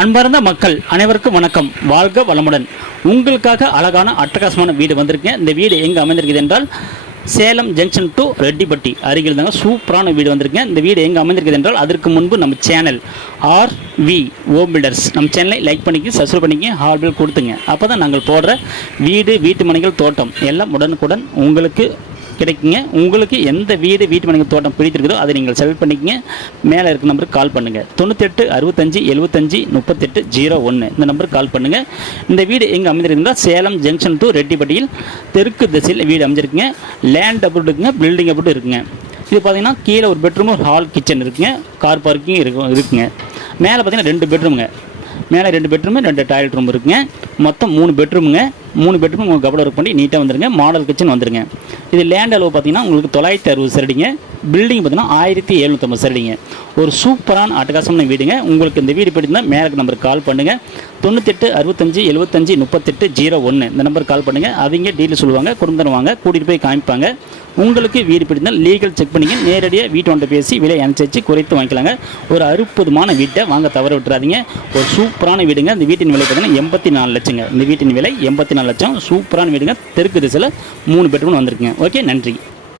அன்பார்ந்த மக்கள் அனைவருக்கும் வணக்கம். வாழ்க வளமுடன். உங்களுக்காக அழகான அட்டகாசமான வீடு வந்திருக்கேன். இந்த வீடு எங்கே அமைந்திருக்குது என்றால் சேலம் ஜங்ஷன் டு ரெட்டிப்பட்டி அருகில் தாங்க சூப்பரான வீடு வந்திருக்கேன். இந்த வீடு எங்கே அமைந்திருக்குது என்றால் அதற்கு முன்பு நம்ம சேனல் ஆர்வி ஹோம் பில்டர்ஸ் நம்ம சேனலை லைக் பண்ணிக்கி சப்ஸ்கிரைப் பண்ணிக்கி ஹால் பில் கொடுத்துங்க. அப்போ தான் நாங்கள் போடுற வீட்டு மனைகள் தோட்டம் எல்லாம் உடனுக்குடன் உங்களுக்கு கிடைக்குங்க. உங்களுக்கு எந்த வீட்டு மனைகள் தோட்டம் பிடித்திருக்குதோ அதை நீங்கள் செலக்ட் பண்ணிக்கங்க. மேலே இருக்க நம்பருக்கு கால் பண்ணுங்கள். 98 65 75 38 01 இந்த நம்பருக்கு கால் பண்ணுங்கள். இந்த வீடு எங்கே அமைந்திருந்தால் சேலம் ஜங்ஷன் டு ரெட்டிப்பட்டியில் தெற்கு திசையில் வீடு அமைஞ்சிருக்குங்க. லேண்ட் அப்ரூவ் இருக்குங்க, பில்டிங் அப்ரூவ் இருக்குங்க. இது பார்த்தீங்கன்னா கீழே ஒரு பெட்ரூம், ஒரு ஹால், கிச்சன் இருக்குங்க, கார் பார்க்கிங் இருக்குங்க. மேலே பார்த்தீங்கன்னா 2 பெட்ரூமுங்க. மேலே 2 பெட்ரூமு 2 டாய்லெட் ரூம் இருக்குங்க. மொத்தம் 3 பெட்ரூமுங்க. 3 பெட்ரூம் உங்களுக்கு கபட ஒர்க் பண்ணி நீட்டாக வந்துருங்க. மாடல் கிச்சன் வந்துருங்க. இது லேண்ட் அளவு பார்த்தீங்கன்னா உங்களுக்கு 960 சரடிங்க. பில்டிங் பார்த்தீங்கன்னா 1750 சரடிங்க. ஒரு சூப்பரான அட்டகாசமான வீடுங்க. உங்களுக்கு இந்த வீடு பிடிச்சிருந்தால் மேலே நம்பருக்கு கால் பண்ணுங்கள். 98 65 75 38 01 இந்த நம்பருக்கு கால் பண்ணுங்கள். அவங்க டீல் சொல்லுவாங்க, குடும்பம் வாங்க கூட்டிகிட்டு போய் காமிப்பாங்க. உங்களுக்கு வீடு பிடிச்சிருந்தால் லீகல் செக் பண்ணிங்க. நேரடியாக வீட்டோண்ட பேசி விலை அனுசரித்து குறைத்து வாங்கிக்கலாங்க. ஒரு அற்புதமான வீட்டை வாங்க தவற விட்டுறாதீங்க. ஒரு சூப்பரான வீடுங்க. இந்த வீட்டின் விலை பார்த்தீங்கன்னா 84 லட்சங்க. இந்த வீட்டின் விலை 84 லட்சம். சூப்பரான வீடுங்க. தெற்கு திசையில் 3 பெட்ரூம் வந்திருக்குங்க. ஓகே, நன்றி.